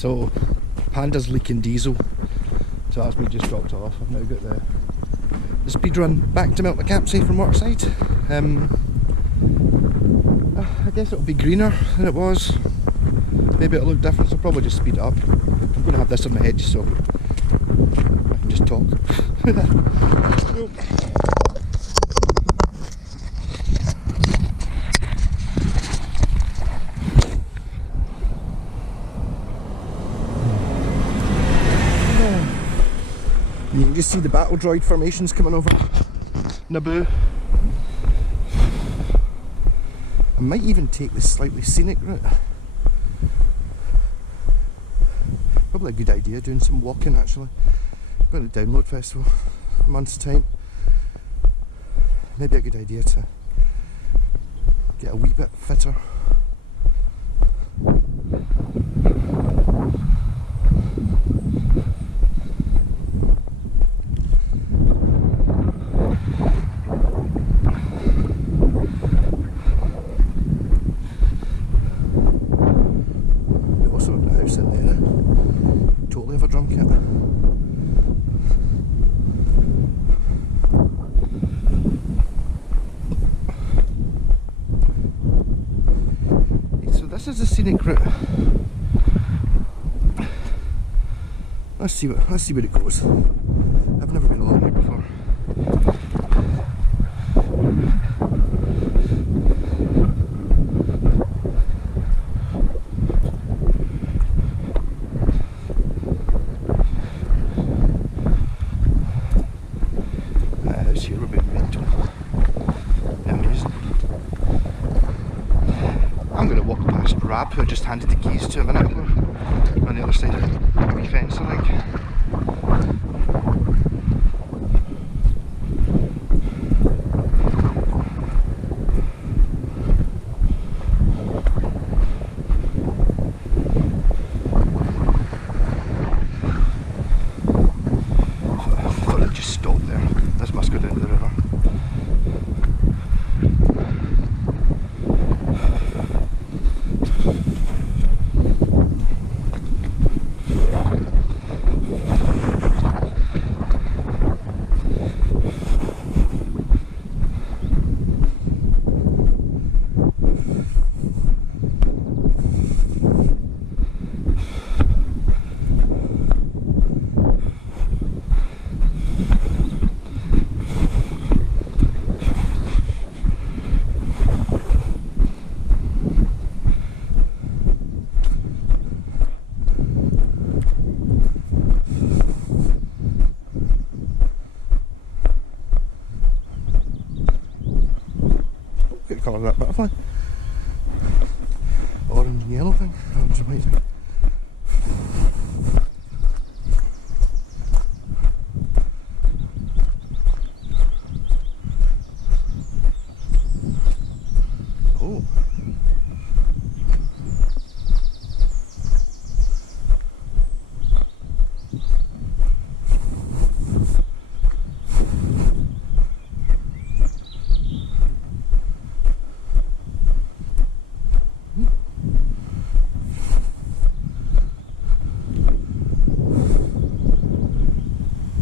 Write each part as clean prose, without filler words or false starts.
So Panda's leaking diesel, so that's me just dropped off. I've now got the speed run back to Milton Campsie from Waterside. I guess it'll be greener than it was. Maybe it'll look different, so I'll probably just speed it up. I'm going to have this on my head so I can just talk. You can just see the battle droid formations coming over Naboo. I might even take the slightly scenic route. Probably a good idea doing some walking actually. I'm going to Download Festival in a month's time. Maybe a good idea to get a wee bit fitter. Totally have a drum kit. So this is the scenic route. Let's see where it goes. I've never been along here before. Here would be mental. Amazing. I'm going to walk past Rab, who I just handed the keys to a minute ago, on the other side of the wee fence, I think. This must go down to the river. Get the colour of that butterfly. Orange and yellow thing, orange and white thing. Oh.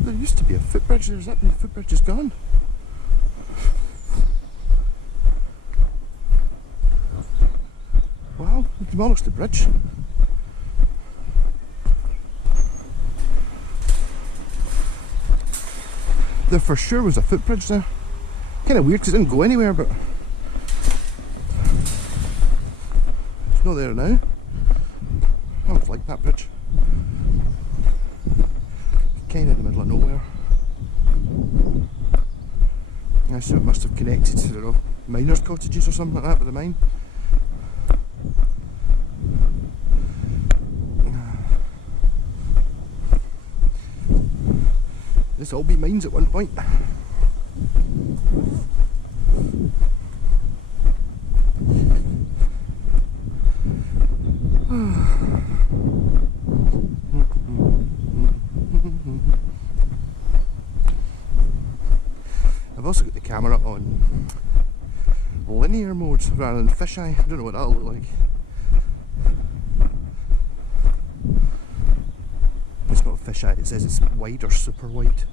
There used to be a footbridge, there's that, and the footbridge is gone. Wow, they demolished the bridge. There for sure was a footbridge there. Kind of weird because it didn't go anywhere, but it's not there now. I don't like that bridge. Kind of in the middle of nowhere. I assume it must have connected to, I don't know, miners' cottages or something like that with the mine. This all be mines at one point. I've also got the camera on linear mode rather than fisheye. I don't know what that'll look like. fisheye. It says it's wide or super wide,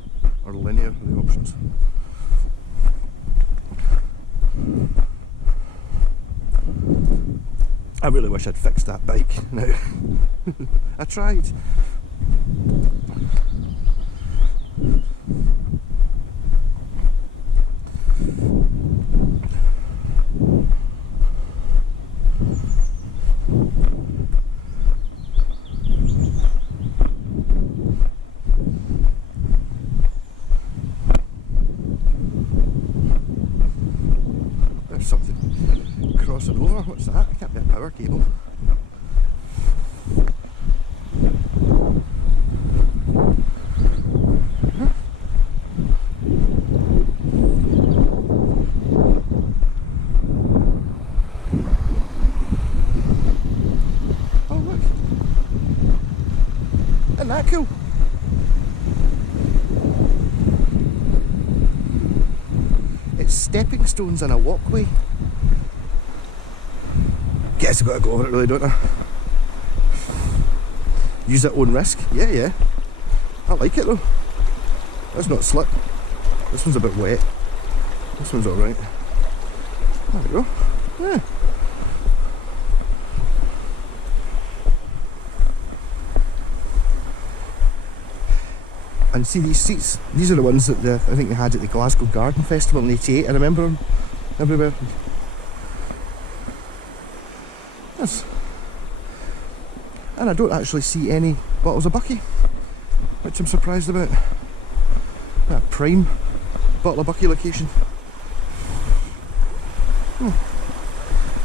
or linear are the options. I really wish I'd fixed that bike now. I tried. There's something crossing over. What's that? It can't be a power cable. Oh look! Isn't that cool? It's stepping stones and a walkway. Guess I've got to go on it really, don't I? Use at own risk. Yeah. I like it though. That's not slip. This one's a bit wet. This one's alright. There we go. Yeah. And see these seats? These are the ones that I think they had at the Glasgow Garden Festival in '88. I remember them everywhere. Yes. And I don't actually see any bottles of Bucky, which I'm surprised about. A prime bottle of Bucky location.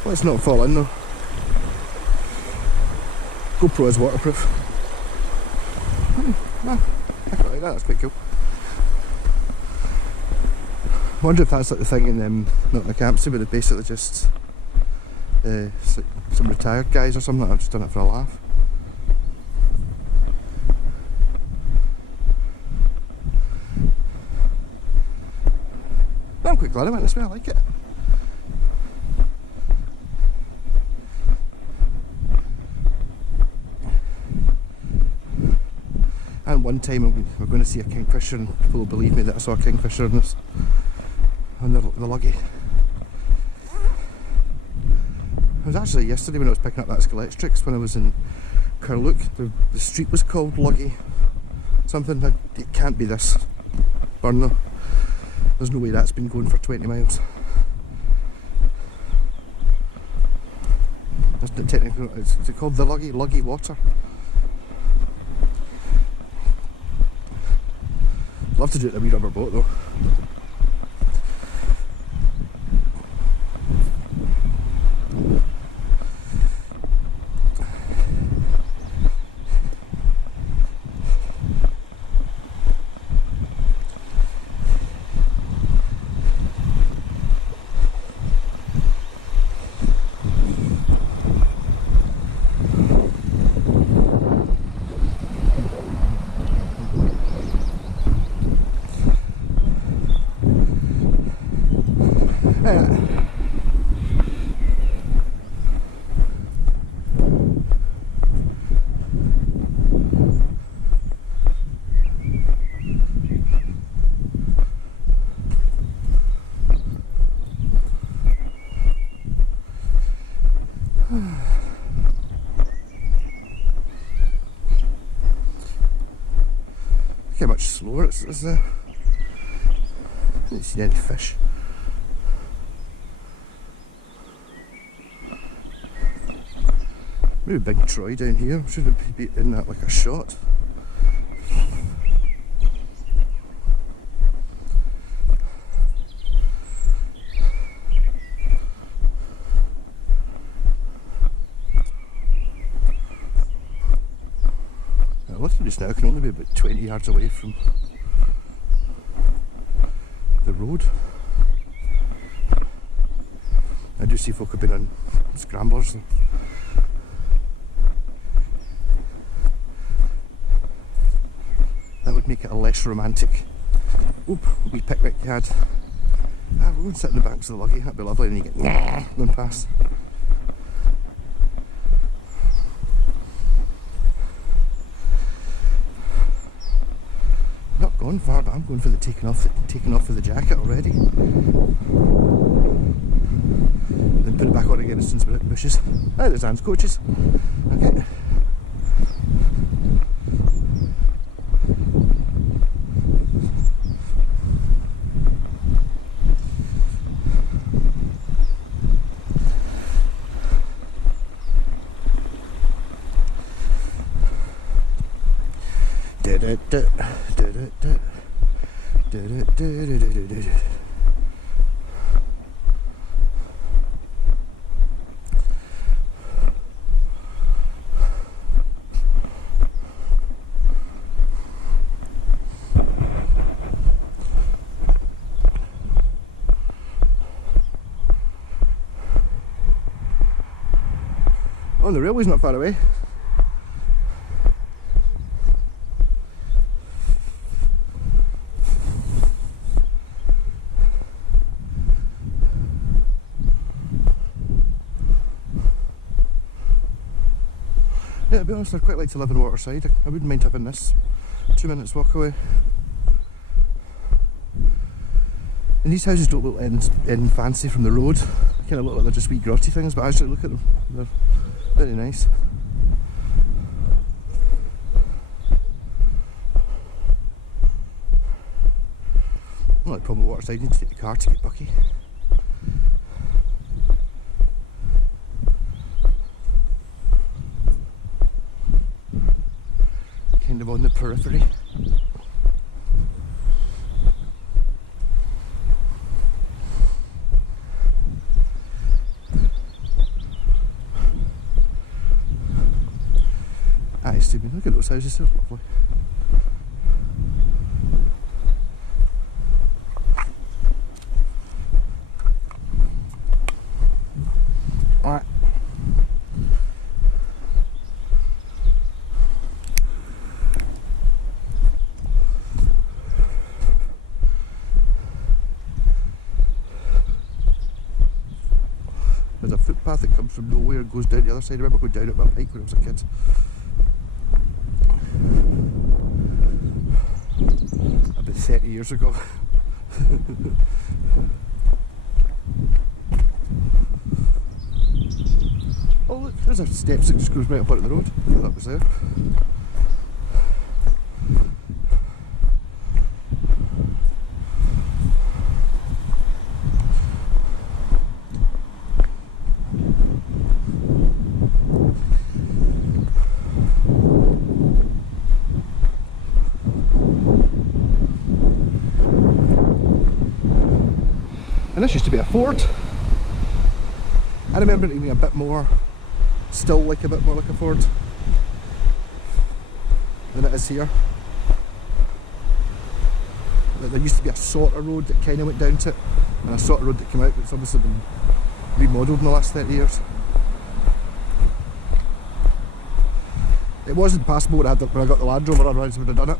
Let's not fall in though. GoPro is waterproof. I quite like that, that's quite cool. I wonder if that's like the thing in not in the campsie, where they basically just it's like some retired guys or something. I've just done it for a laugh. I'm quite glad I went this way, I like it. And one time we're going to see a kingfisher, and people will believe me that I saw a kingfisher on this, on the luggy. It was actually yesterday when I was picking up that Scalextrics when I was in Curluke. The street was called Luggy something. It can't be this burn though. There's no way that's been going for 20 miles. It's technically, is it called the Luggy? Luggy Water. Love to do it in a wee rubber boat though. Look how much slower it is there. I didn't see any fish. Maybe a big troy down here. Should have been in that like a shot. Looking just now, I can only be about 20 yards away from the road. I do see folk have been on scramblers. That would make it a less romantic wee picnic you had. We're going to sit in the banks of the Luggy, that'd be lovely, and you get going past. gone far, but I'm going for the taking off of the jacket already. Then put it back on again as soon as we're out the bushes. Ah, there's Anne's coaches. Okay. Oh, the railway's not far away. Yeah, to be honest, I'd quite like to live in Waterside. I wouldn't mind having this 2 minutes walk away. And these houses don't look in fancy from the road. They kind of look like they're just wee grotty things, but actually look at them. They're very nice. Not a problem with Waterside, you need to take the car to get Bucky. Kind of on the periphery. Ah, stupid. Look at those houses, they're lovely. Alright. There's a footpath that comes from nowhere and goes down the other side. I remember going down it with my bike when I was a kid. About 30 years ago. Oh look, there's a steps that just goes right up onto the road. I thought that was there. And this used to be a fort. I remember it being a bit more, still like a bit more like a fort than it is here. There used to be a sort of road that kind of went down to it, and a sort of road that came out that's obviously been remodelled in the last 30 years. It wasn't passable when I got the Land Rover, otherwise I would have done it.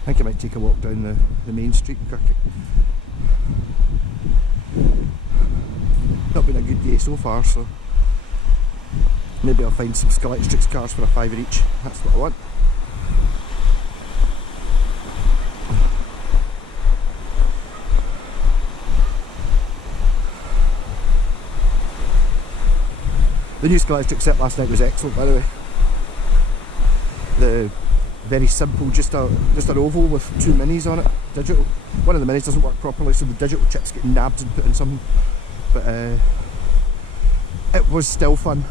I think I might take a walk down the main street in Kirky. Not been a good day so far, so maybe I'll find some Scalextrics cars for a £5 each. That's what I want. The new Scalextric set last night was excellent, by the way. The very simple, just an oval with 2 minis on it, digital. One of the minis doesn't work properly, so the digital chips get nabbed and put in something. But it was still fun.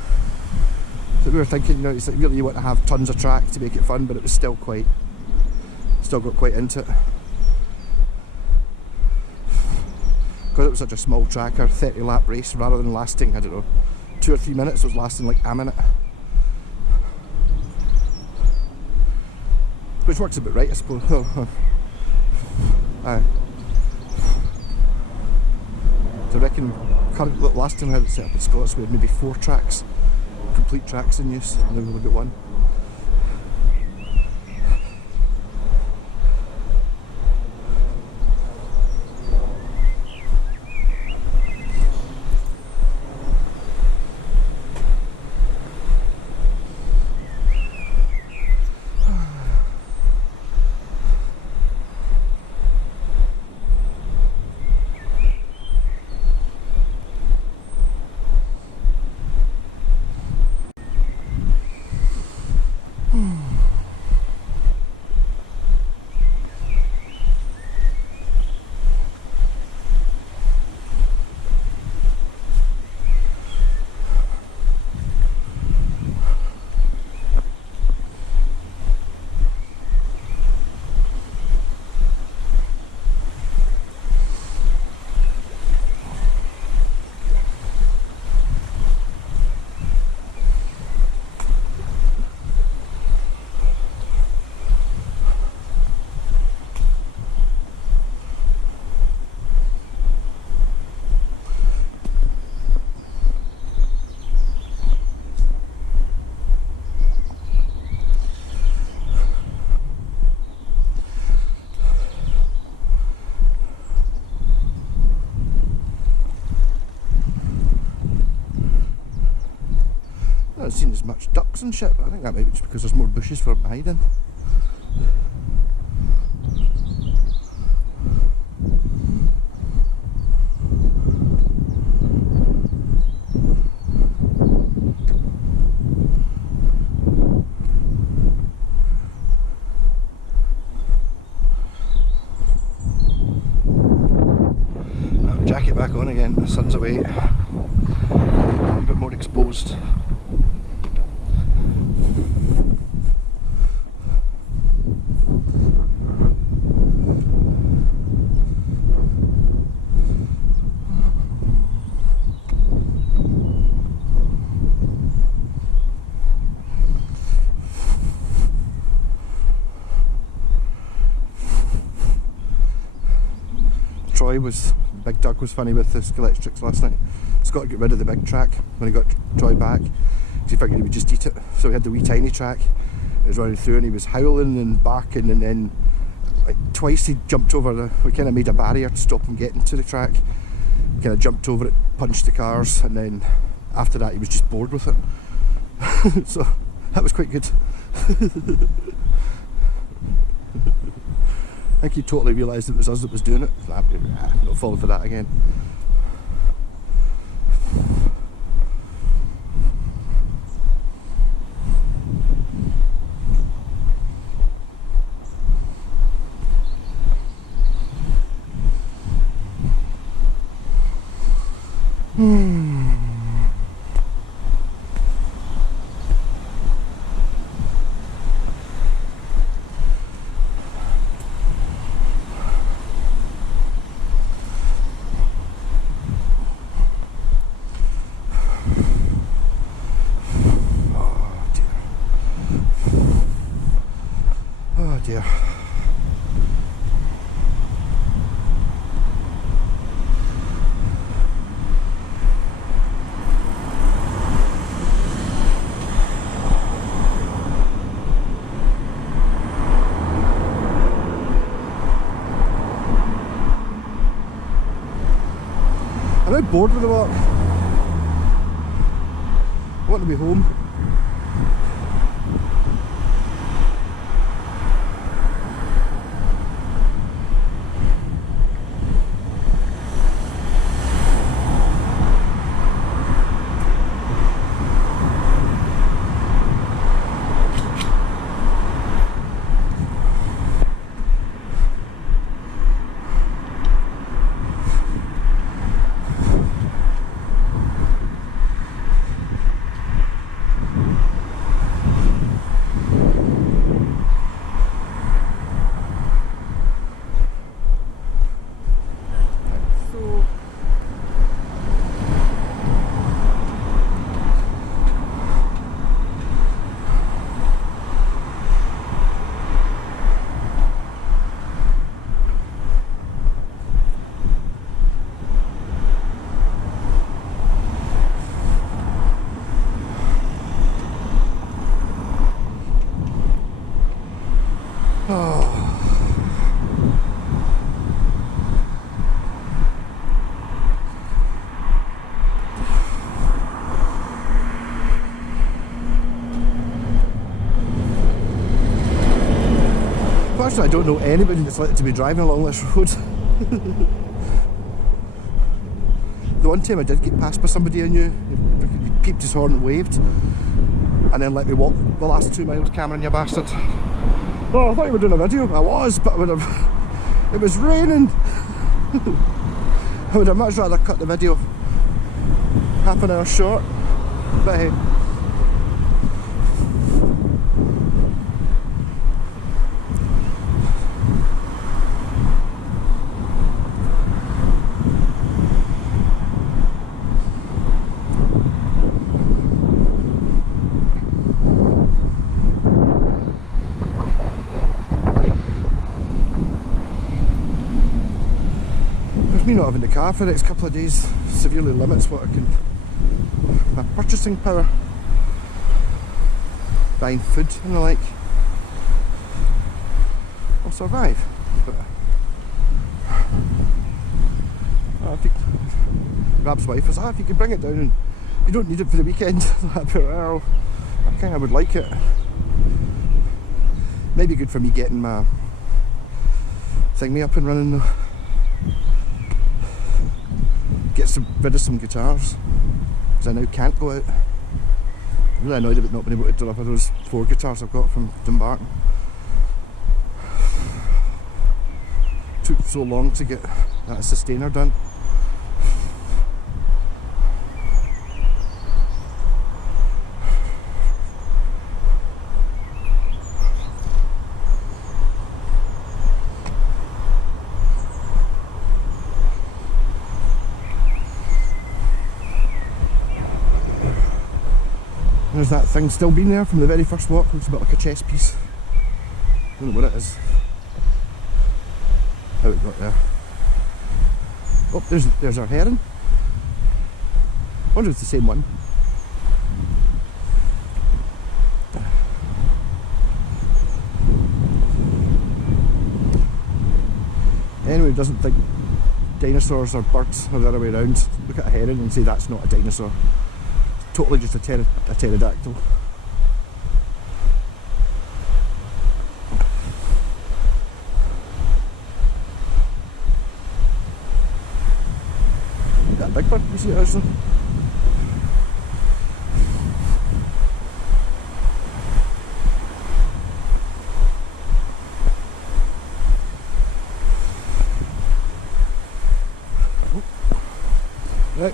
So we were thinking, you know, it's like really you want to have tons of track to make it fun, but it was still got quite into it. Because it was such a small tracker, 30 lap race, rather than lasting, I don't know, 2 or 3 minutes, it was lasting like a minute. Which works a bit right, I suppose. Aye. So I reckon last time I had it set up in Scots we had maybe 4 tracks, complete tracks in use, and then we've only got 1. I haven't seen as much ducks and shit, but I think that might be just because there's more bushes for them to hide in. Jacket back on again, the sun's away, a bit more exposed. Big Doug was funny with the Scalextrics last night. Scott got rid of the big track when he got Troy back because he figured he would just eat it. So he had the wee tiny track. He was running through and he was howling and barking, and then like twice he jumped over we kind of made a barrier to stop him getting to the track. He kind of jumped over it, punched the cars, and then after that he was just bored with it. So that was quite good. I think he totally realised it was us that was doing it. Not falling for that again. Oh dear. bit bored with the walk. I want to be home. Personally, I don't know anybody that's likely to be driving along this road. The one time I did get passed by somebody I knew, he peeped his horn and waved, and then let me walk the last 2 miles. Cameron, you bastard. Oh, I thought you were doing a video. I was, but I would have, it was raining. I would have much rather cut the video half an hour short, but hey. Me not having the car for the next couple of days severely limits what I can, my purchasing power, buying food and the like. I'll survive, but if you, Rab's wife was, if you can bring it down and you don't need it for the weekend, well, I kind of would like it. Maybe good for me getting my thingy up and running though. Get rid of some guitars, because I now can't go out. I'm really annoyed about not being able to deliver those 4 guitars I've got from Dumbarton. Took so long to get that sustainer done. There's that thing still been there from the very first walk. Looks a bit like a chess piece. I don't know what it is. How it got there. Oh, there's our heron. I wonder if it's the same one. Anyone who doesn't think dinosaurs are birds or the other way around, look at a heron and say that's not a dinosaur. Totally just a pterodactyl. That big bird, you see it is though. Right.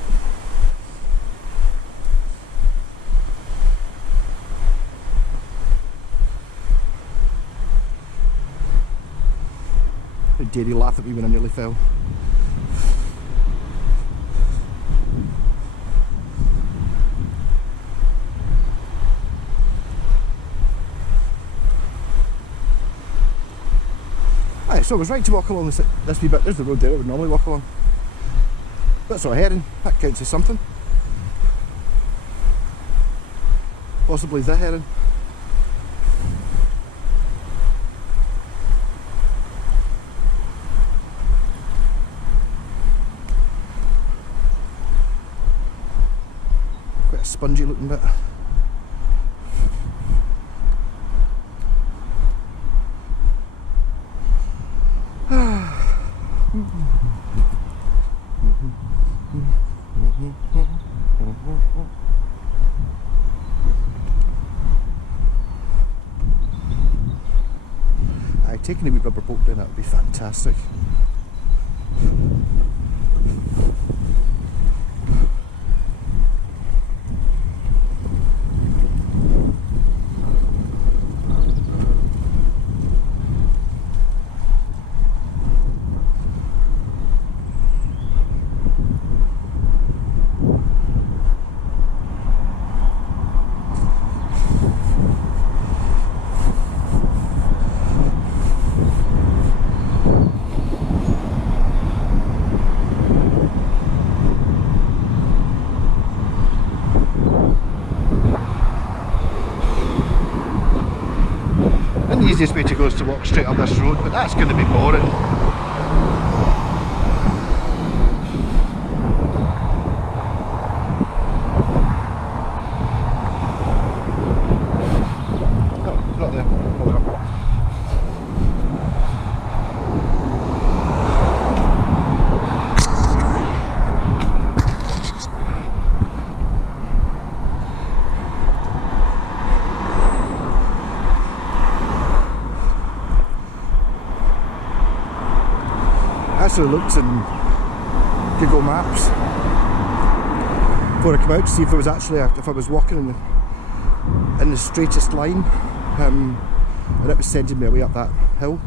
How dare you laugh at me when I nearly fell. Aye, so I was right to walk along this wee bit. There's the road there I would normally walk along. That's our heron. That counts as something. Possibly the heron. spongy looking bit. Taking a wee rubber boat down, that would be fantastic. The easiest way to go is to walk straight up this road, but that's going to be boring. Oh, not there. Hold on. I looked in Google Maps before I came out to see if it was actually if I was walking in the straightest line, and it was sending me away up that hill.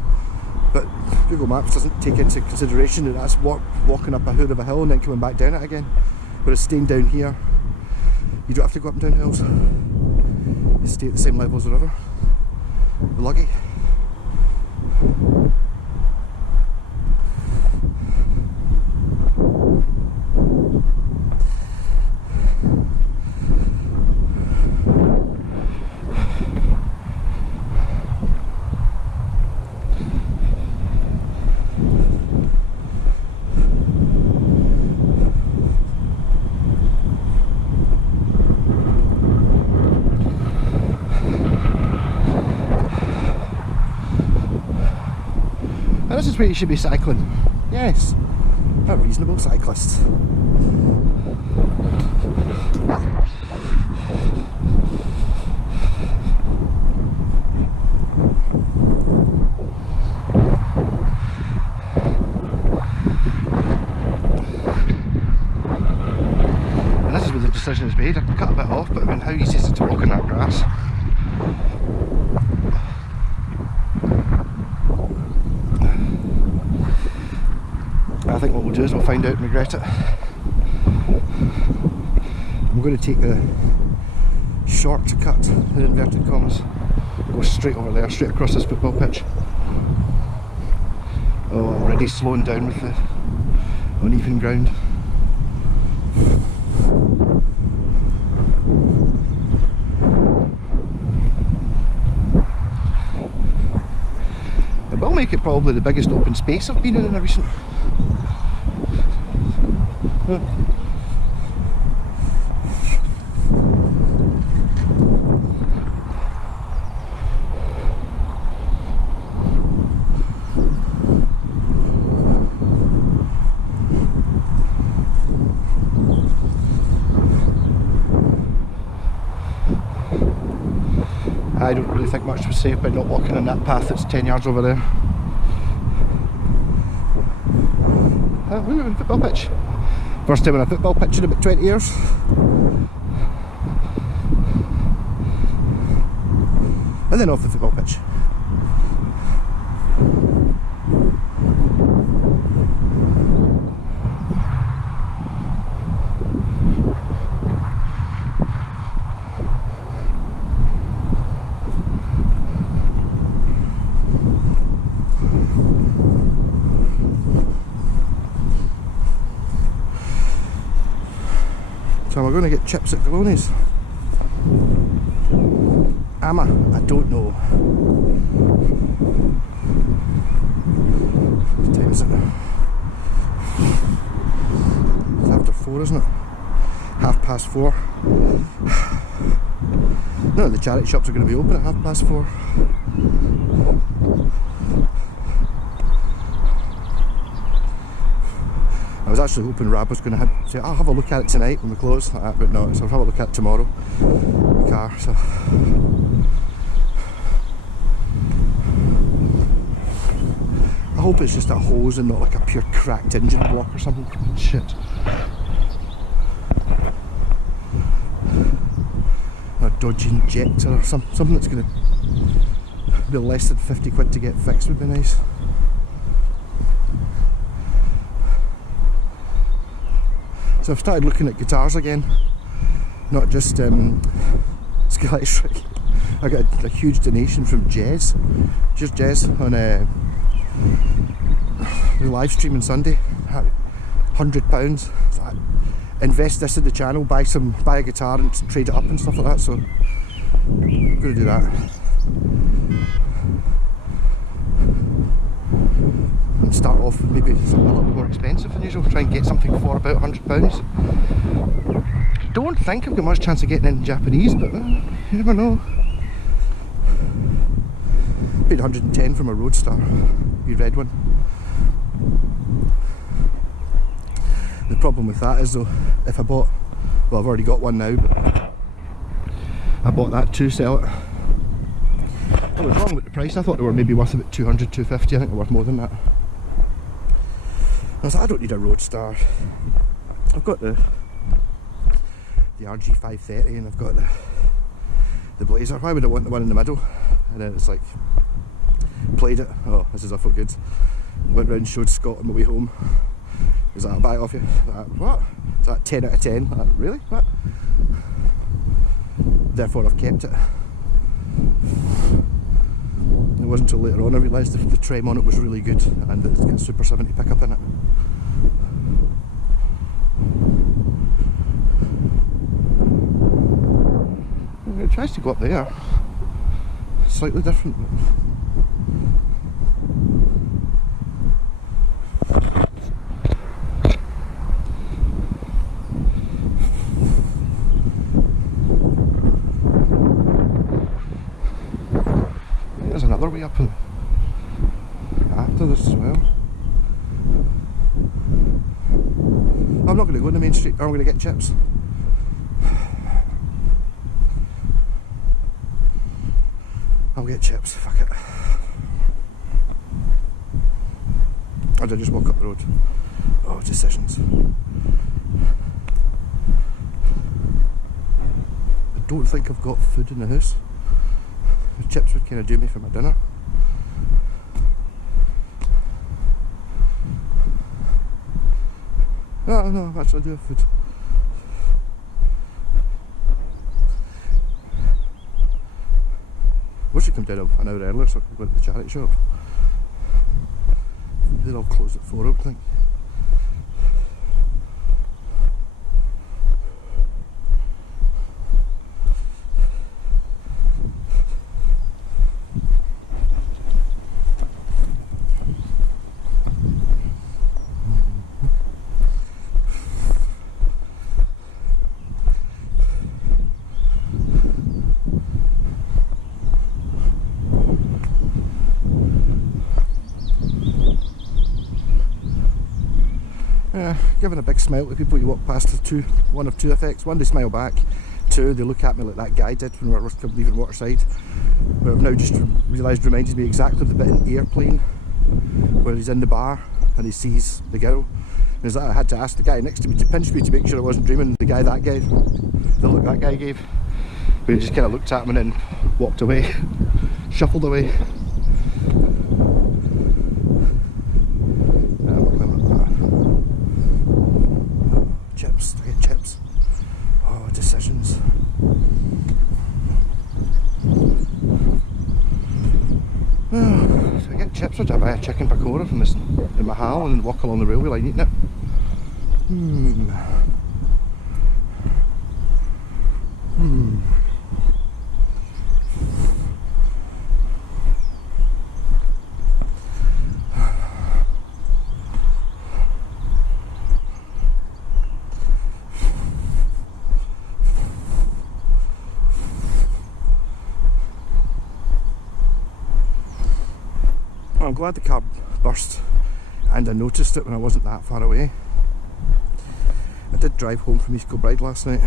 But Google Maps doesn't take into consideration that that's walking up a hood of a hill and then coming back down it again. Whereas staying down here, you don't have to go up and down hills. You stay at the same level as the river. We're lucky. This is where you should be cycling. Yes, a reasonable cyclist. And this is where the decision is made. I can cut a bit off, but I mean, how easy is it to walk in that grass? I think what we'll do is we'll find out and regret it. I'm going to take the shortcut, in inverted commas, go straight over there, straight across this football pitch. Oh, already slowing down with the uneven ground. It will make it probably the biggest open space I've been in a recent. I don't really think much was saved by not walking on that path that's 10 yards over there. Ooh, football pitch. First time on a football pitch in about 20 years. And then off the football pitch. So am I going to get chips at Galoni's? Am I? I don't know. What time is it now? It's after 4, isn't it? 4:30. 4:30. None of the charity shops are going to be open at 4:30. I was actually hoping Rab was going to say, I'll have a look at it tonight when we close, like that, but no, so I'll have a look at it tomorrow in the car. So I hope it's just a hose and not like a pure cracked engine block or something. Shit. Or a dodgy injector or something that's going to be less than 50 quid to get fixed would be nice. So I've started looking at guitars again, not just electric. I got a huge donation from Jez. Cheers Jez on the live stream on Sunday. £100. So I invest this in the channel, buy a guitar and trade it up and stuff like that. So I'm going to do that. And start off with maybe something a little bit more expensive than usual. Try and get something for about £100. Don't think I've got much chance of getting in Japanese, but you never know. Paid 110 from a Roadstar, you red one. The problem with that is though, if I bought, well I've already got one now, but I bought that to sell it. I was wrong with the price. I thought they were maybe worth about 200, 250. I think they're worth more than that. I was like, I don't need a Roadstar. I've got the RG 530 and I've got the Blazer. Why would I want the one in the middle? And then it's like, played it. Oh, this is awful good. Went round, showed Scott on my way home. He's like, I'll buy it off you. Like, what? It's like 10 out of 10. Like, really? What? Therefore I've kept it. It wasn't until later on I realised the trem on it was really good and it's got a Super 70 pickup in it. It tries to go up there. Slightly different. There's another way up after this as well. I'm not going to go in the main street, or I'm going to get chips. I'll get chips, fuck it. Or did I just walk up the road? Oh, decisions. I don't think I've got food in the house. The chips would kind of do me for my dinner. No, actually I do have food. Wish you come down an hour earlier so I could go to the charity shop. They're all closed at 4, I would think. Giving a big smile to people you walk past. One of two effects. One, they smile back. Two, they look at me like that guy did when we were leaving Waterside, where I've now just realised reminded me exactly of the bit in Airplane where he's in the bar and he sees the girl and he's like, I had to ask the guy next to me to pinch me to make sure I wasn't dreaming. The guy that gave, the look that guy gave, but he just kind of looked at him and then walked away, shuffled away. Chips, I get chips. Oh, decisions. So I get chips or do I buy a chicken pakora from this in Mahal and then walk along the railway line eating it? I'm glad the car burst, and I noticed it when I wasn't that far away. I did drive home from East Kilbride last night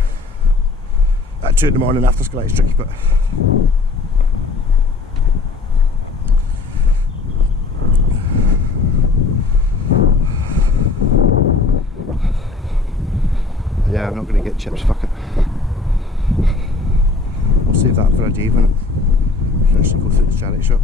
at 2 in the morning after Electric, but yeah, I'm not going to get chips, fuck it. I'll save that for a day when I actually go through the charity shop.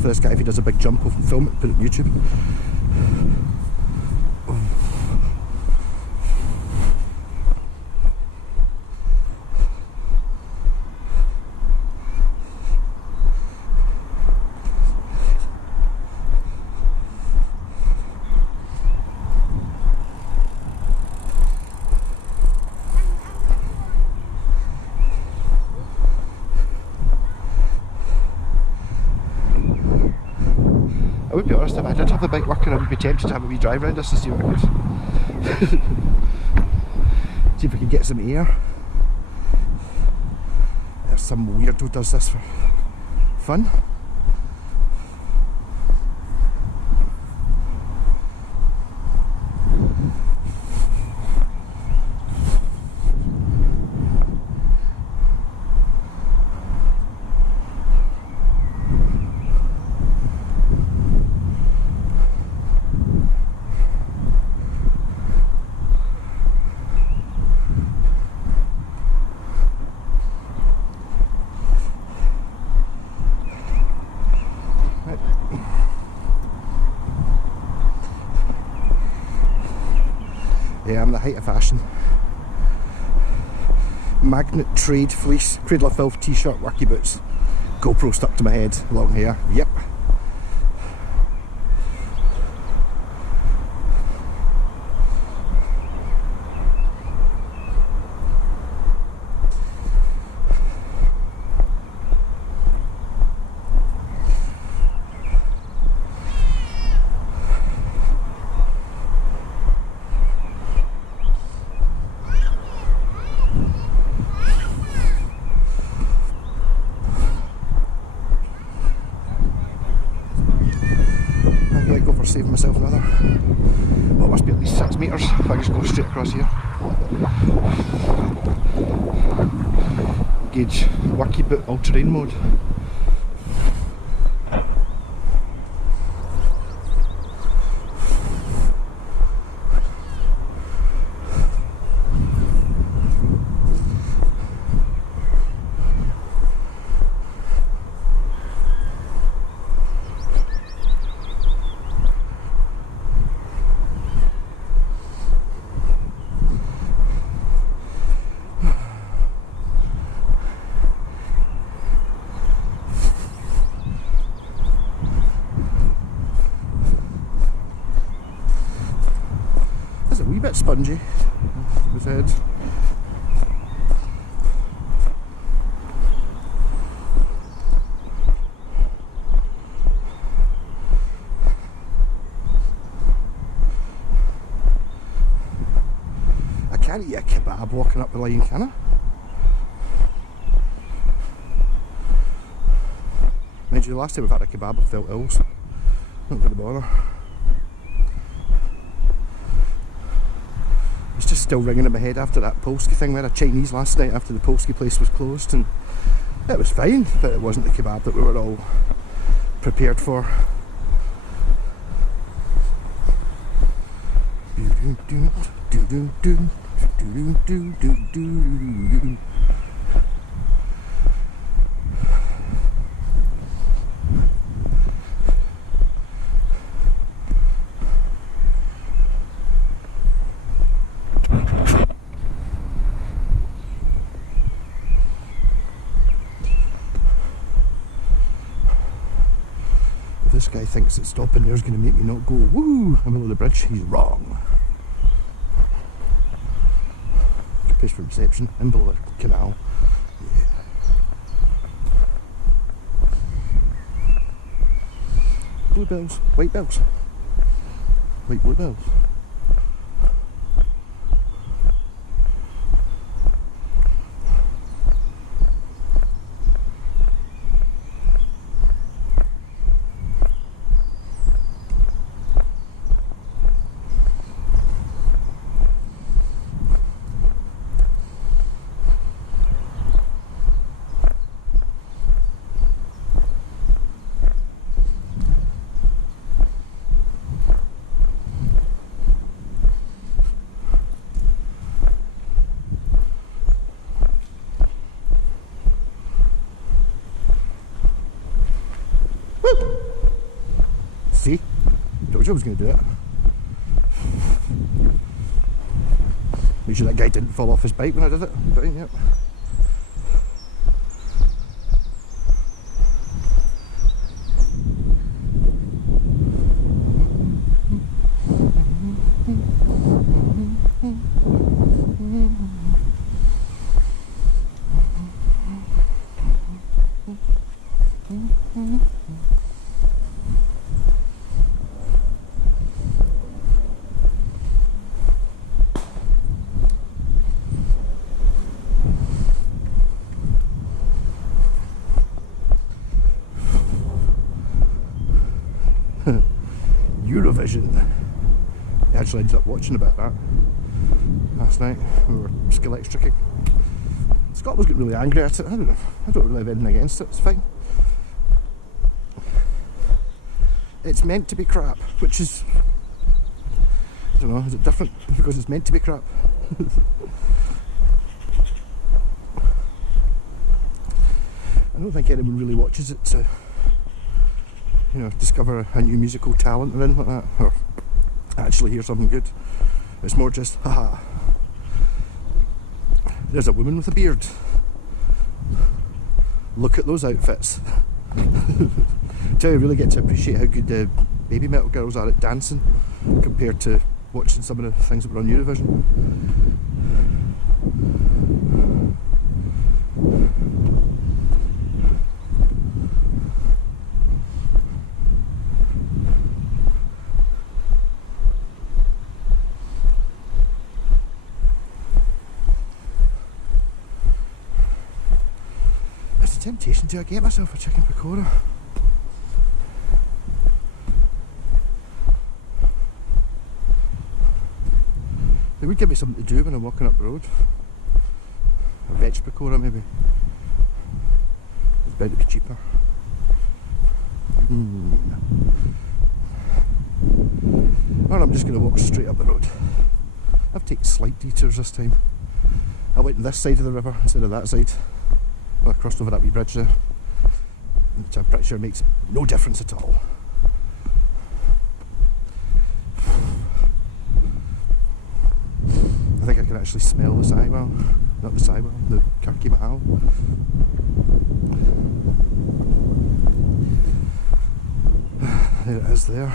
For this guy, if he does a big jump, we'll film it and put it on YouTube. I would be honest, if I did have the bike working, I would be tempted to have a wee drive around this and see what I could see if I could get some air. There's some weirdo who does this for fun. Yeah, I'm the height of fashion. Magnet trade fleece, Cradle of Filth t-shirt, worky boots, GoPro stuck to my head, long hair, yep. Saving myself another, well, it must be at least 6 metres if I just go straight across here. Gauge worky boot all-terrain mode. It's a wee bit spongy with head. I can't eat a kebab walking up the line, can I? Mind you, the last time we've had a kebab I felt ill, so not going to bother. It's just still ringing in my head after that Polski thing. We had a Chinese last night after the Polski place was closed, and it was fine, but it wasn't the kebab that we were all prepared for. this guy thinks that stopping there is going to make me not go woo in the middle of the bridge. He's wrong. Good place for reception in below the canal. Yeah. Bluebells, white bells, white bluebells. See? Told you I was going to do it. Make sure that guy didn't fall off his bike when I did it. Fine, yep. Eurovision. I actually ended up watching about that last night. We were electricking. Scott was getting really angry at it. I don't really have anything against it. It's fine. It's meant to be crap, which is, I don't know, is it different because it's meant to be crap? I don't think anyone really watches it to, you know, discover a new musical talent or anything like that, or actually hear something good. It's more just, haha, there's a woman with a beard. Look at those outfits. Until you really get to appreciate how good the baby metal girls are at dancing compared to watching some of the things that were on Eurovision. There's a temptation to get myself a chicken pakora. It would give me something to do when I'm walking up the road. A veg pakora maybe. It's bound to be cheaper. Or I'm just going to walk straight up the road. I've taken slight detours this time. I went to this side of the river instead of that side. Well, I crossed over that wee bridge there, which I'm pretty sure makes no difference at all. I think I can actually smell the sidewell, not the sidewell, the Kirky Mahal. There it is there.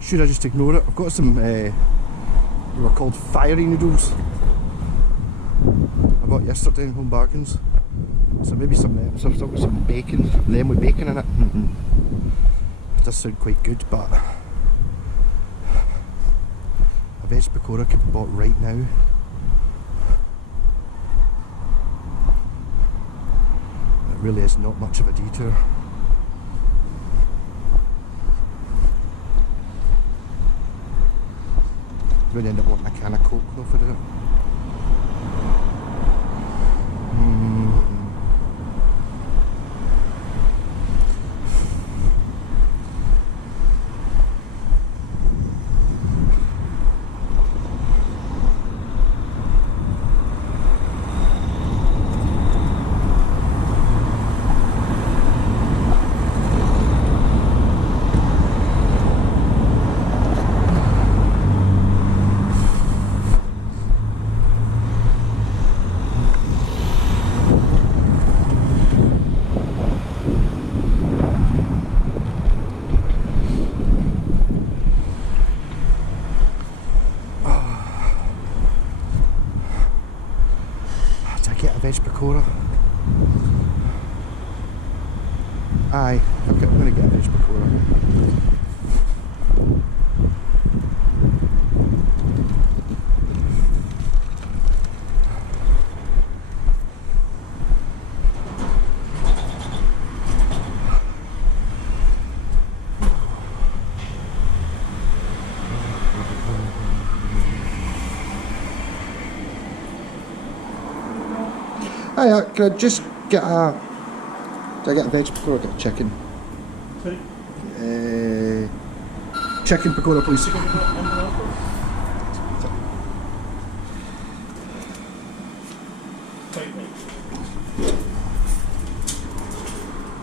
Should I just ignore it? I've got some, they were called fiery noodles I bought yesterday in Home Bargains. So maybe some, so I've still got some bacon, them with bacon in it. It does sound quite good, but a veg pakora could be bought right now. It really is not much of a detour. I'm going to end up wanting a can of Coke though for it. get a veg pakora? Aye, okay, I'm gonna get a veg pakora. Hi, can I just get a... Did I get a veg pakora or get a chicken? Sorry? Chicken pakora, please.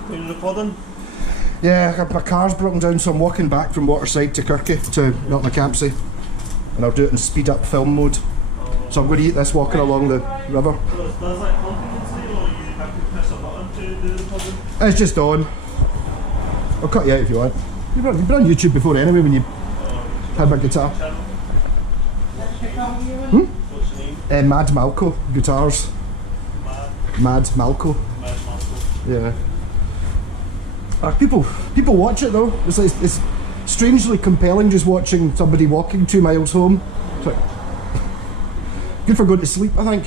Are you recording? Yeah, my car's broken down, so I'm walking back from Waterside to Kirky to Milton campsie, and I'll do it in speed up film mode. So I'm going to eat this walking along the river. So does that competency, or you have to press a button to do the recording? It's just on. I'll cut you out if you want. You've been on YouTube before anyway when you had my guitar. What's the name? Mad Malco guitars. Mad Malco. Mad Malco. Yeah. People watch it though. It's strangely compelling just watching somebody walking 2 miles home. It's like, good for going to sleep, I think.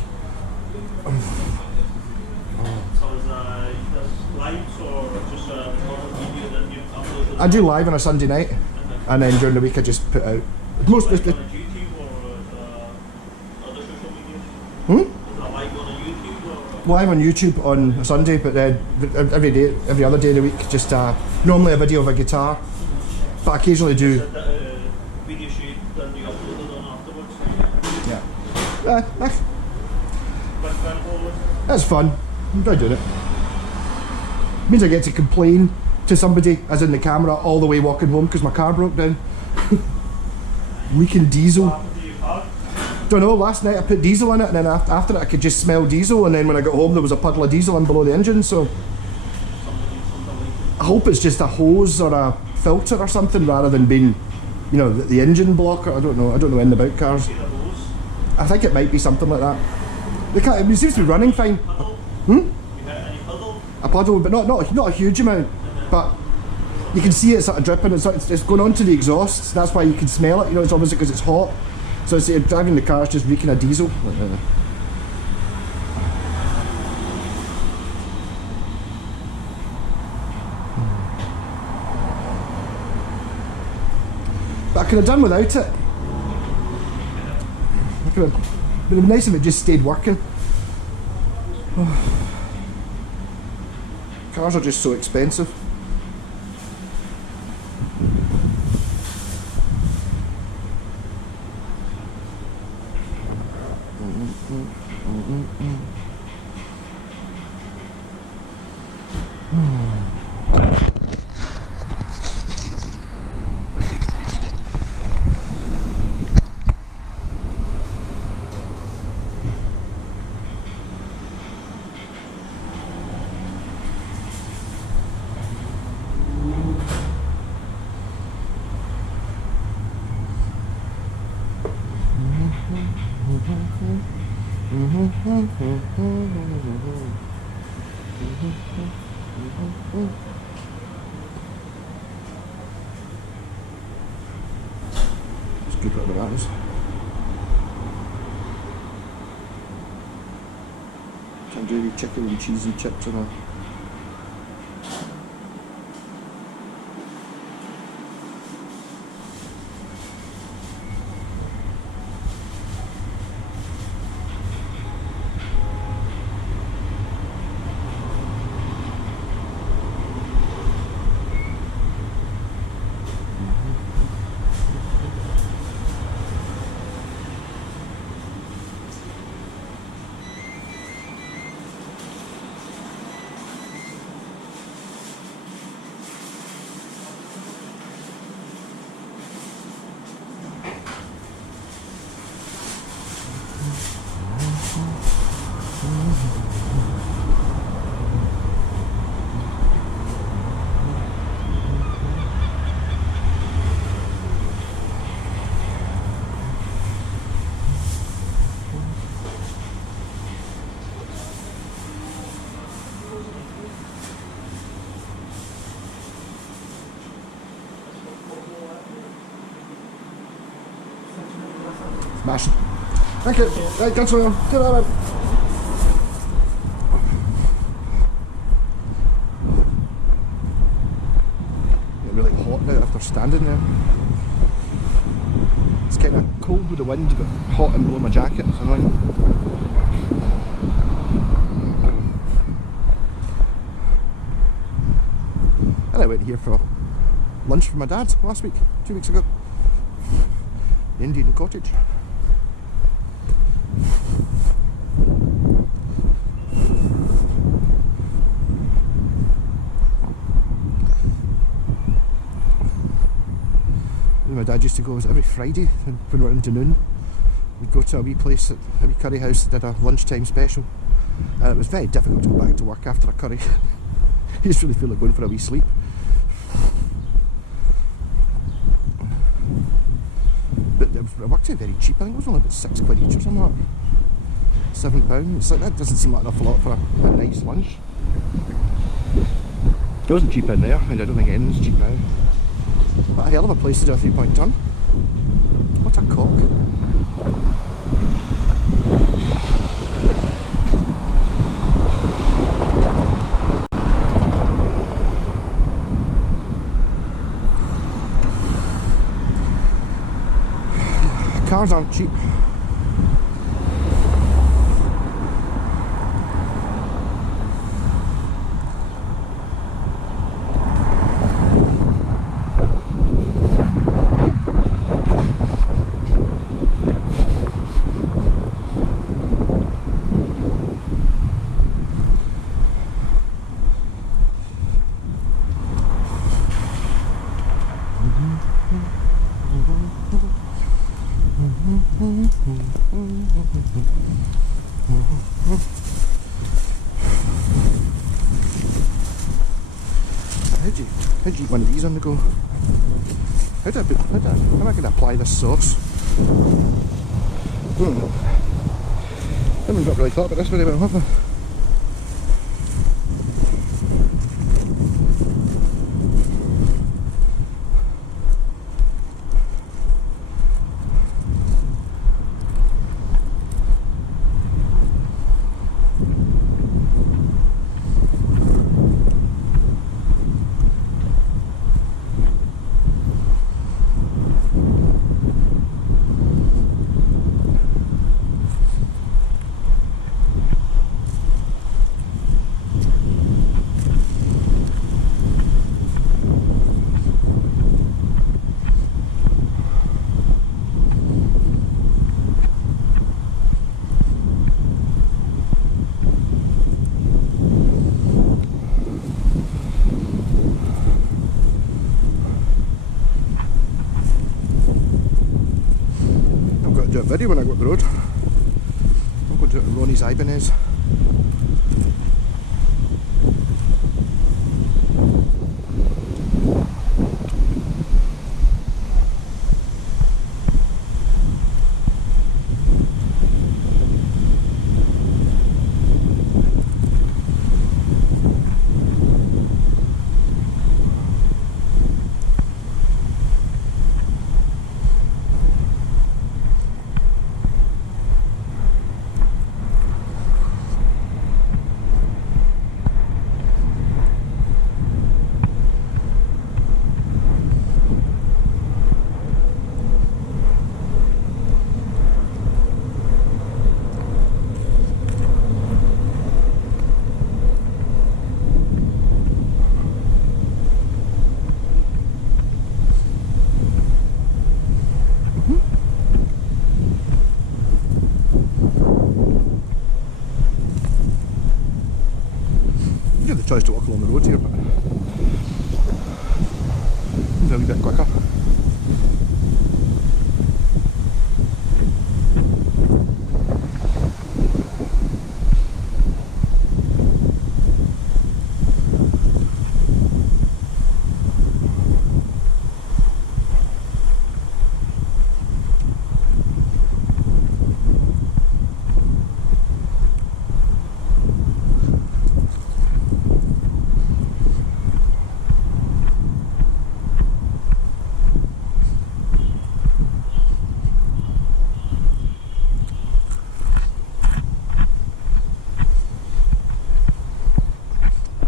So is this live or just a recorded video that you upload? I do live on a Sunday night, and then during the week I just put out. Most Live on YouTube or other social media? Hmm? Is that live on YouTube or? Live on YouTube on a Sunday, but then every other day of the week, just normally a video of a guitar, but I occasionally do. Video shoot, then you upload it on afterwards? Yeah. Big fan of all That's fun. I'm enjoy doing it. Means I get to complain to somebody, as in the camera, all the way walking home because my car broke down. Leaking diesel. What happened to your car? Don't know, last night I put diesel in it, and then after it I could just smell diesel, and then when I got home there was a puddle of diesel in below the engine, so I hope it's just a hose or a filter or something rather than being, you know, the engine blocker. I don't know anything about cars. I think it might be something like that. It seems to be running fine. Hmm? You hit any puddle? A puddle, but not a huge amount. But you can see it sort of dripping. It's going on to the exhaust. That's why you can smell it. You know, it's obviously because it's hot. So it's driving the car is just reeking of diesel. But I could have done without it. It would have been nice if it just stayed working. Cars are just so expensive. It's good little bananas. Tandoori chicken and cheese and chips and all. Smashing. Thank you. Right, thanks for that. Getting really hot now after standing there. It's kind of cold with the wind, but hot and below my jacket. It's annoying. And I went here for lunch for my dad last week, 2 weeks ago. The Indian cottage. My dad used to go every Friday when we were into noon. We'd go to a wee place, a wee curry house that did a lunchtime special, and it was very difficult to go back to work after a curry. You just really feel like going for a wee sleep. But it worked out very cheap. I think it was only about £6 each or something like that. £7. It's like, that doesn't seem like an awful lot for a nice lunch. It wasn't cheap in there, and I don't think anything's cheap now. What a hell of a place to do a 3-point turn. What a cock. Cars aren't cheap. How do you eat one of these on the go? How am I going to apply this sauce? I haven't really thought about this very well, have I? Do a video when I go up the road. I'm going to do it at Ronnie's Ibanez. You have the choice to walk along the road here, but it's a wee bit quicker.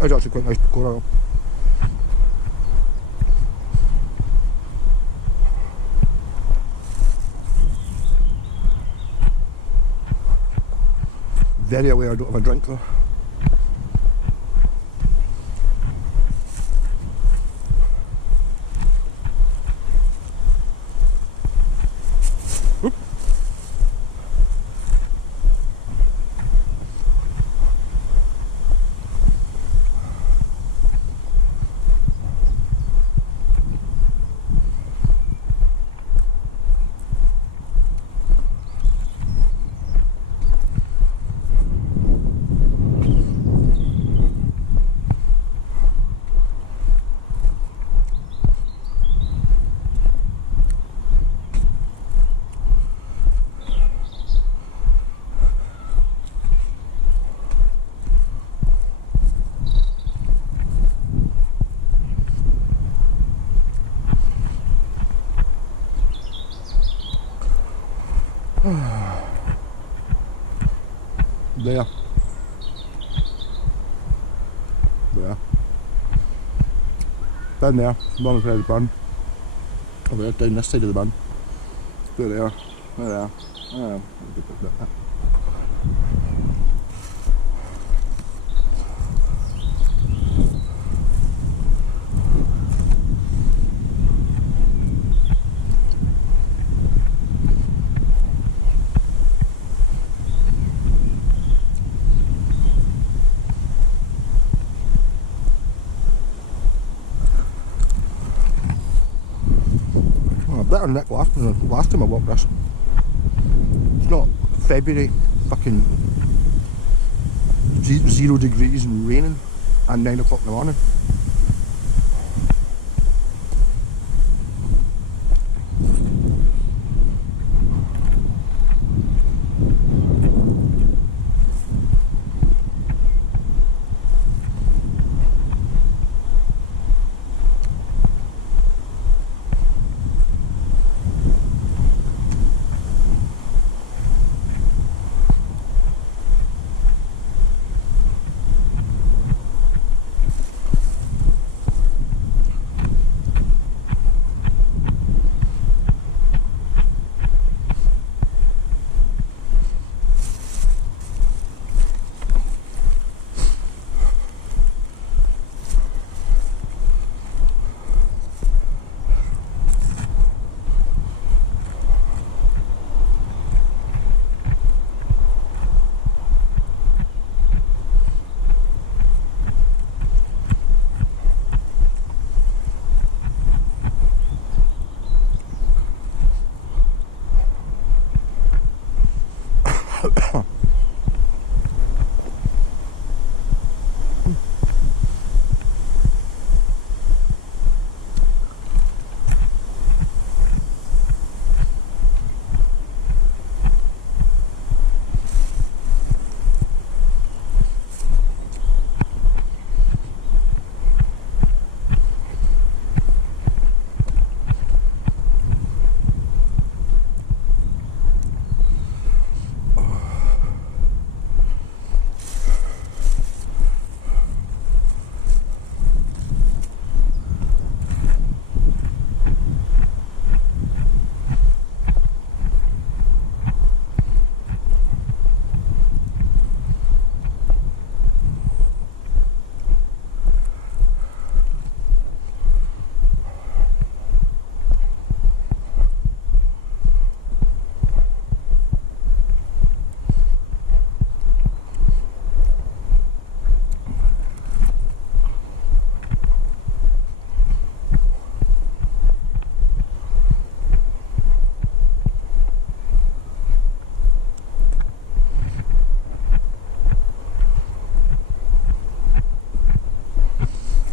It's actually quite nice coconut oil. Very aware I don't have a drink though. Oop. There. There. Down there, one side of the burn. Over there, down this side of the burn. There they are. There they are. There they are. Better than Nick last time I walked this. It's not February, fucking 0 degrees and raining and 9 o'clock in the morning.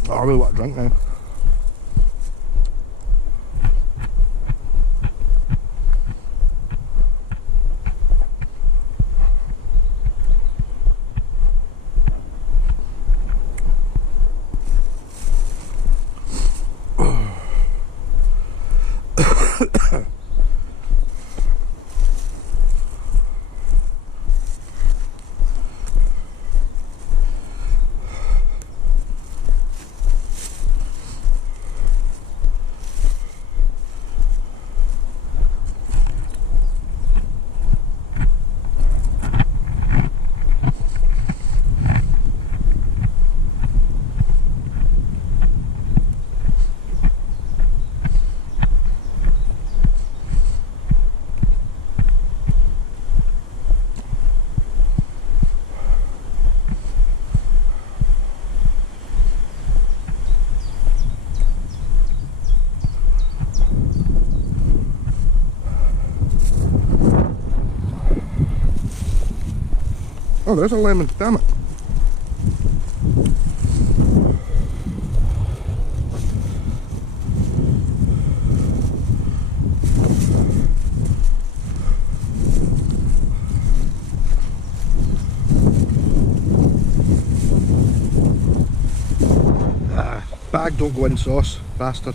Oh, I really want a drink now. Oh, there's a lemon, damn it. Bag don't go in sauce, bastard.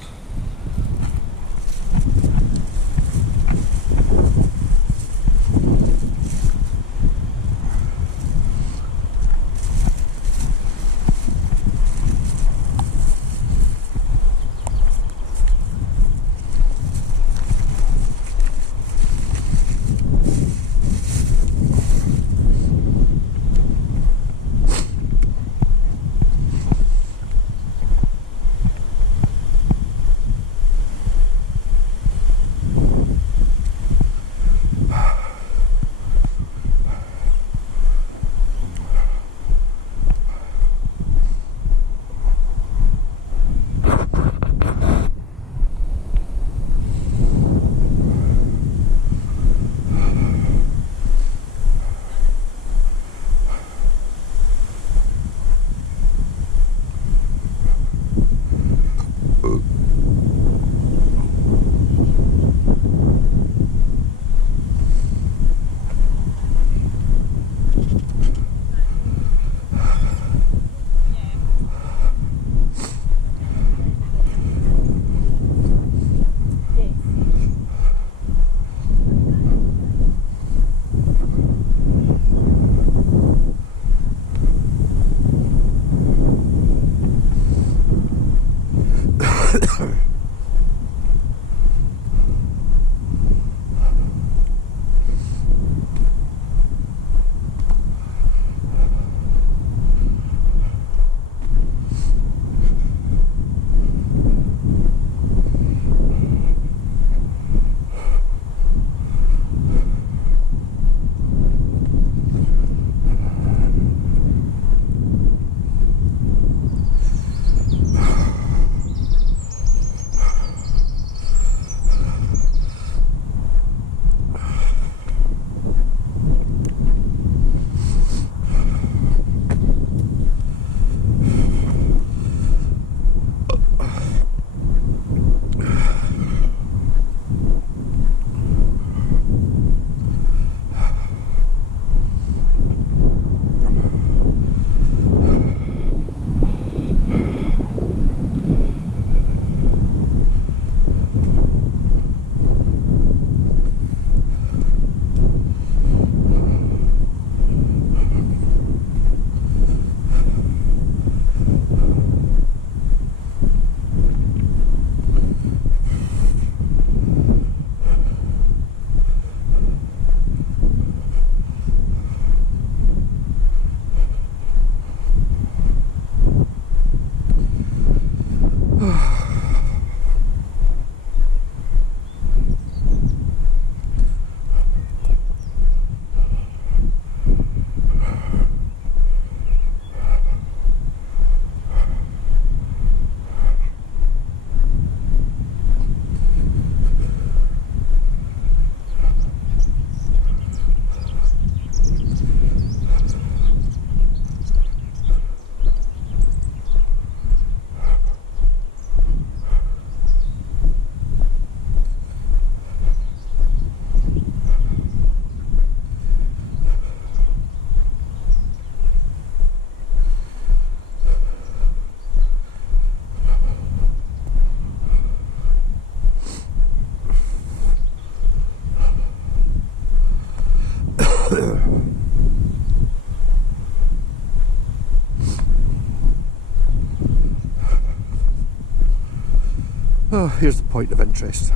Oh, here's the point of interest.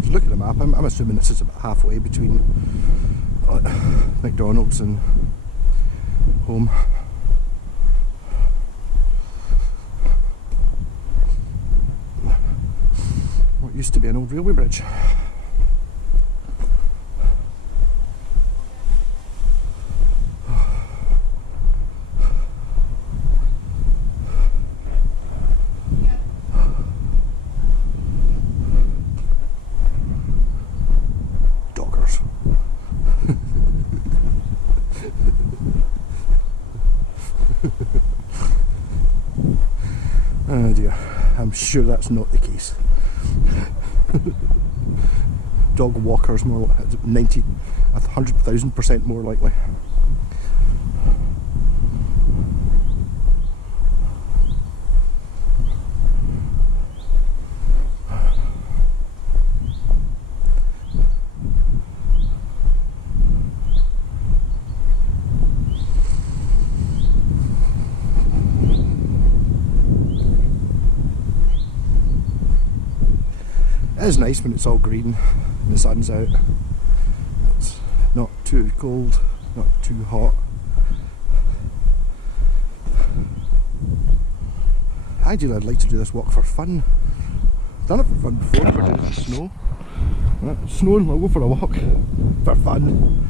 Just look at the map. I'm assuming this is about halfway between McDonald's and home. What used to be an old railway bridge. Oh dear, I'm sure that's not the case. Dog walkers more like 90, 100,000% more likely. It is nice when it's all green and the sun's out. It's not too cold, not too hot. Ideally, I'd like to do this walk for fun. I've done it for fun before, never did it in snow. Right, it's snowing, I'll go for a walk for fun.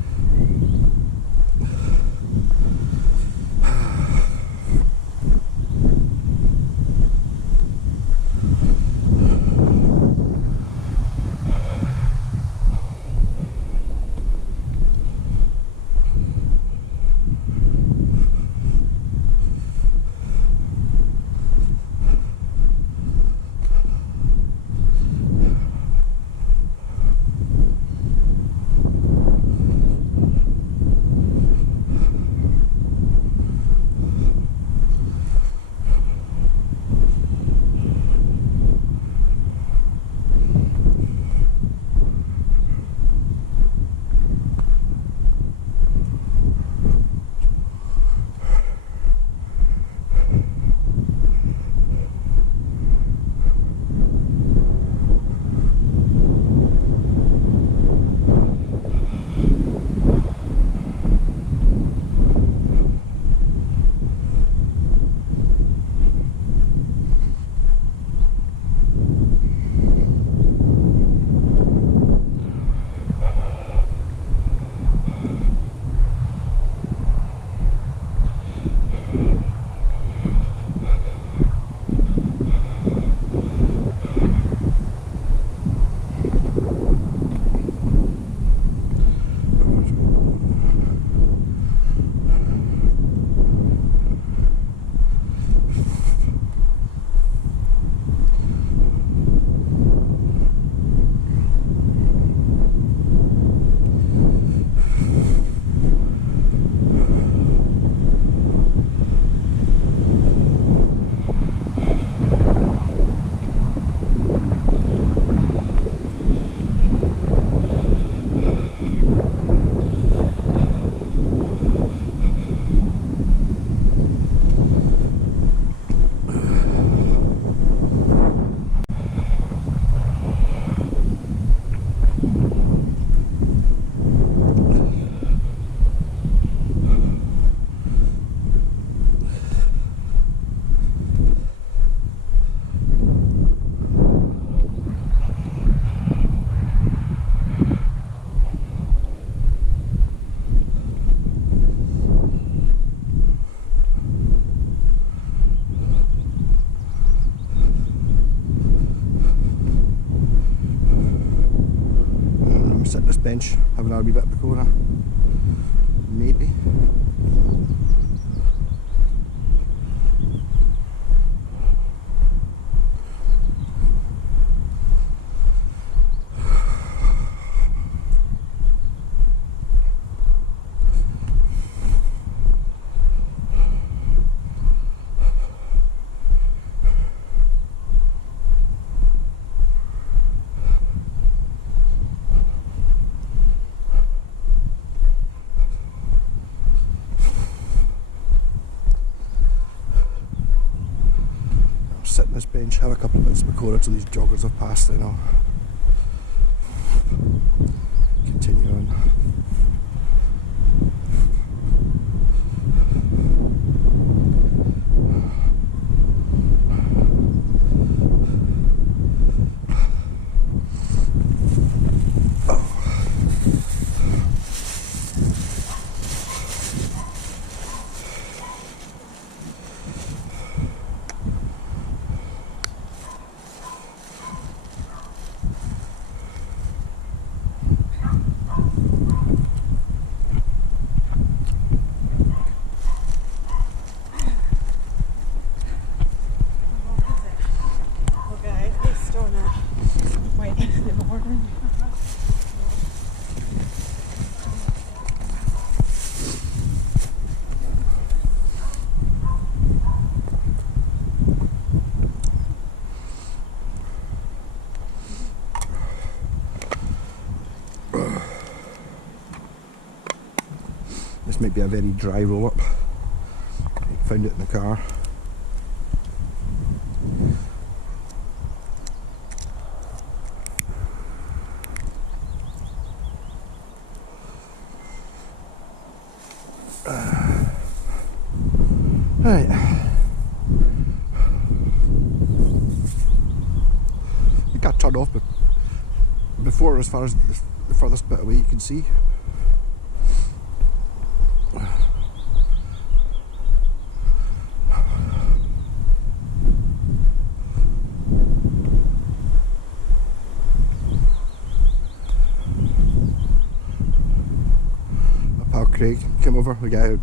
Sit on this bench, have another wee bit of Bacora, maybe. Sit on this bench, have a couple of bits of Bacora till these joggers have passed, then I'll continue on. This might be a very dry roll up. Found it in the car. Right. You can't turn off, but before, as far as the furthest bit away you can see. My pal Craig came over, the guy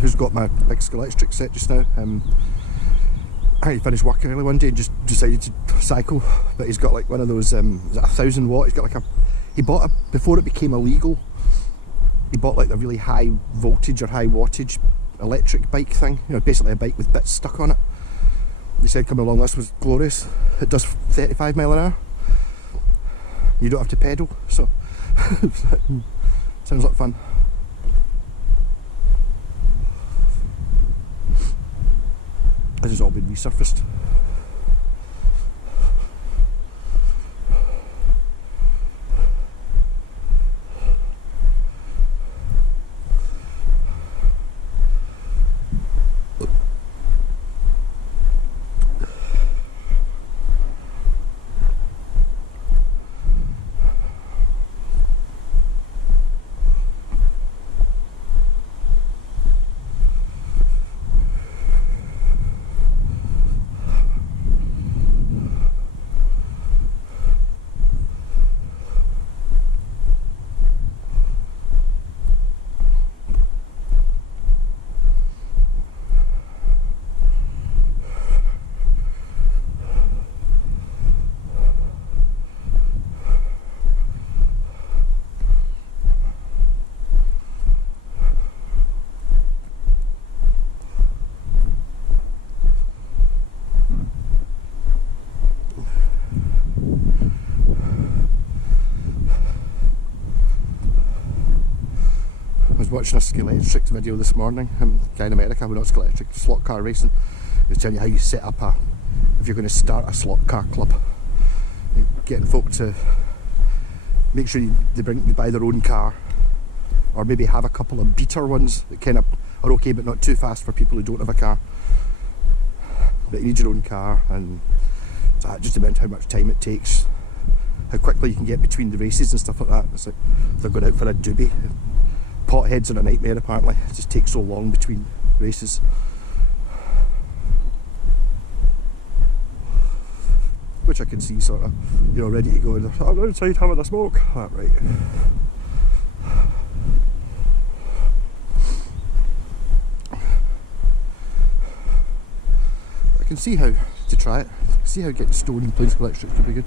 who's got my big electric set just now. I think he finished work early one day and just decided to cycle, but he's got like one of those, is it 1,000 watt? He's got like he bought before it became illegal, he bought like a really high voltage or high wattage electric bike thing, you know, basically a bike with bits stuck on it. He said coming along this was glorious. It does 35 mile an hour. You don't have to pedal, so sounds like fun. This has all been resurfaced. Watching a Skeletrix video this morning, guy in America, well not Skeletrix, slot car racing. He was telling you how you set up if you're going to start a slot car club. You're getting folk to make sure they buy their own car, or maybe have a couple of beater ones that kind of are okay but not too fast for people who don't have a car. But you need your own car, and that just depends how much time it takes, how quickly you can get between the races and stuff like that. It's like they're going out for a doobie. Potheads are a nightmare apparently, it just takes so long between races. Which I can see sort of, you know, ready to go. I'm outside having a smoke. That right. I can see how to try it. See how getting stoned and playing electric could be good.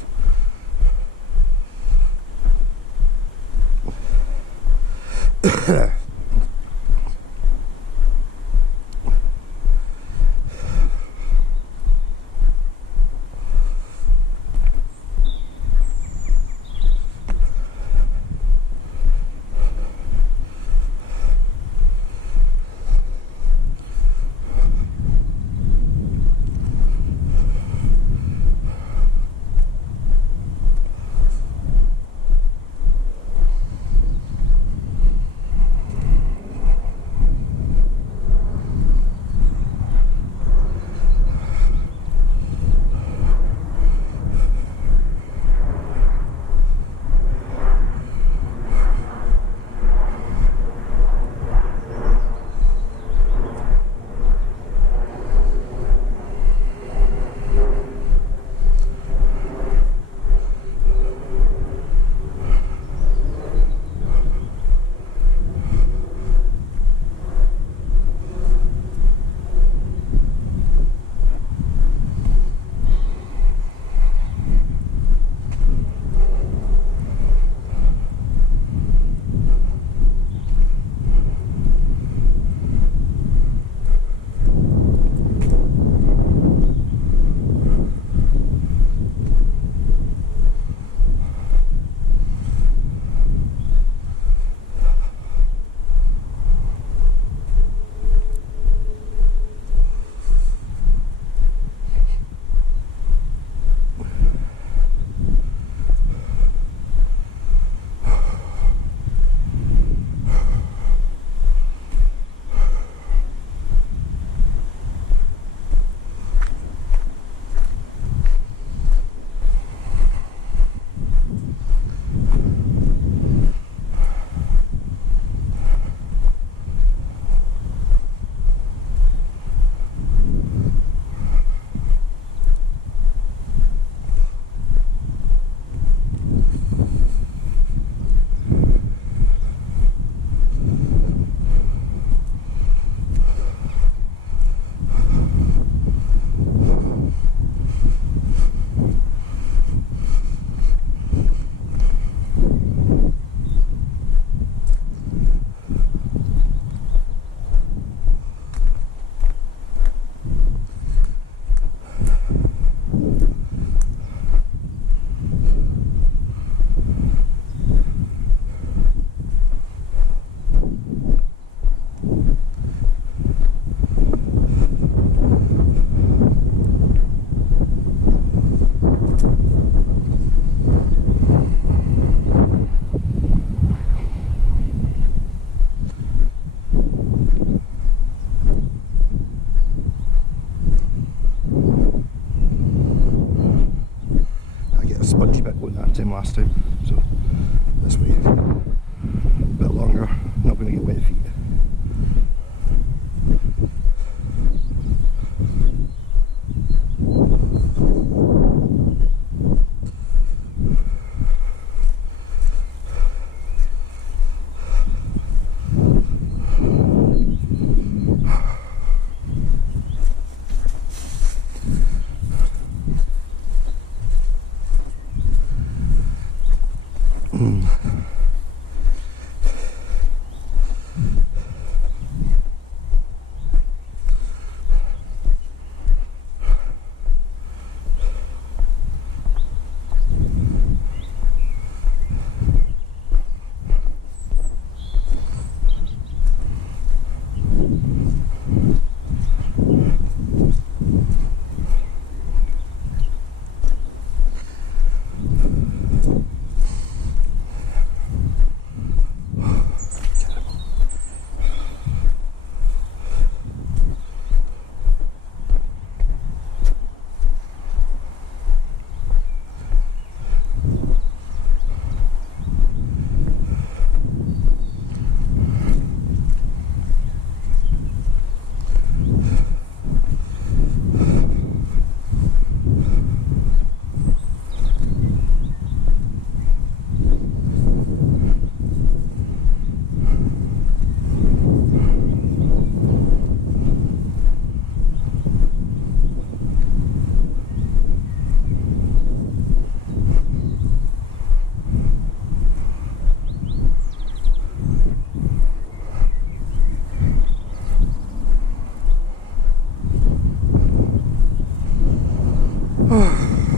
that same last time. So this way, a bit longer, not going to get wet feet.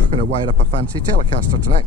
Going to wire up a fancy Telecaster tonight.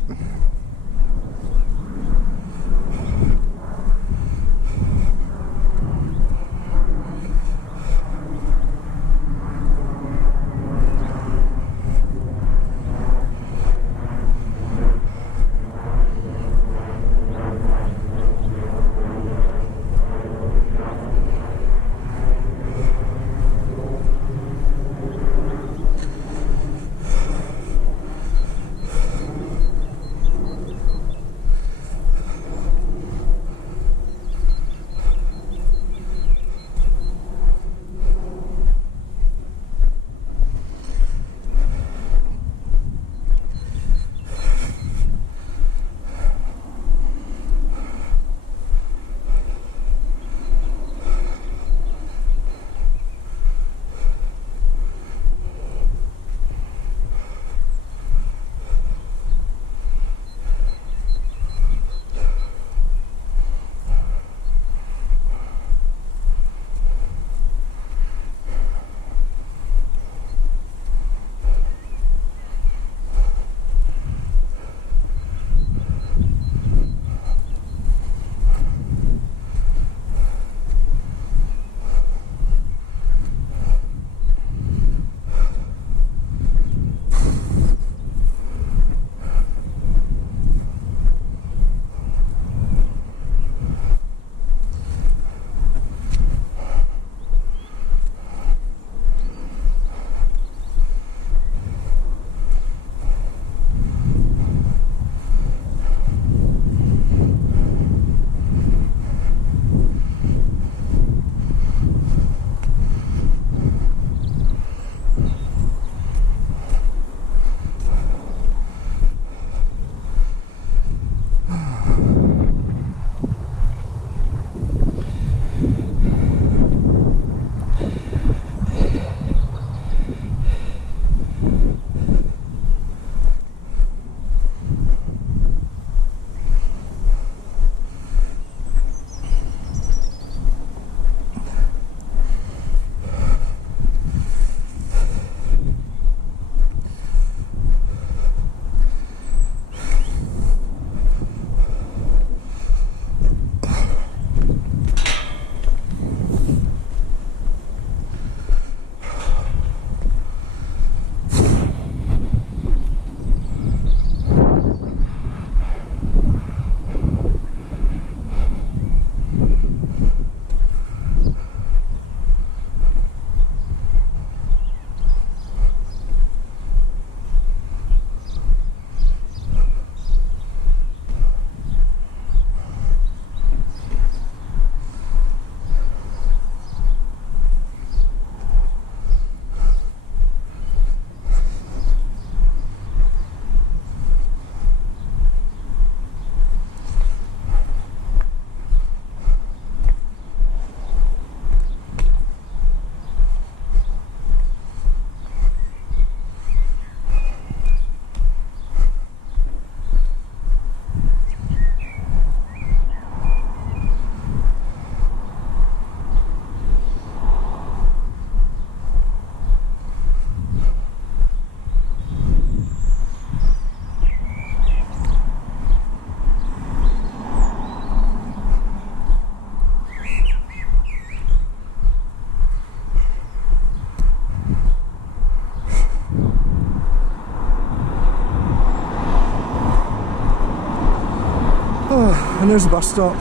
And there's the bus stop.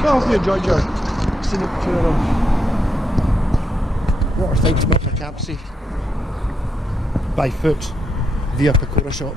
So I hope you enjoyed your scenic tour of waterside to Milton campsie by foot via Pakora shop.